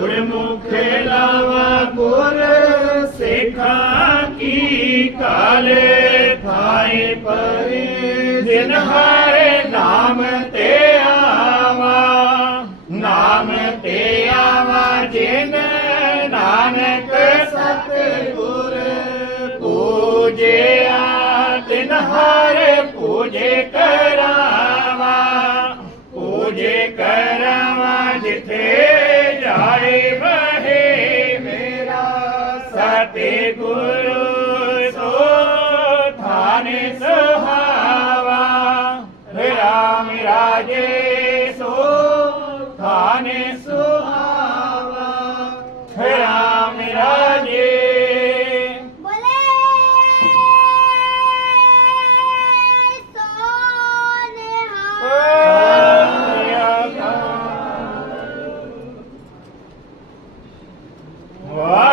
ਗੁਰਮੁਖੇ ਲਾਵਾ ਗੁਰ ਸਿਖਾ ਕੀ ਕਾਲੇ ਭਾਈ ਪਰੇ, ਜਿਨ ਹਰੇ ਨਾਮ ਤੇ ਆਵਾ, ਨਾਮ ਤੇ ਆਵਾ ਜਿਨ ਨਾਨਕ ਸਤ ਗੁਰ ਪੂਜਿਆ, ਤਿਨ ਹਰੇ ਪੂਜੇ ਕਰਾਵਾ ਪੂਜੇ ਕਰਾਵਾ ਜਿਥੇ ते गुरु सो थाने सहावा। राम राजे सो थाने सो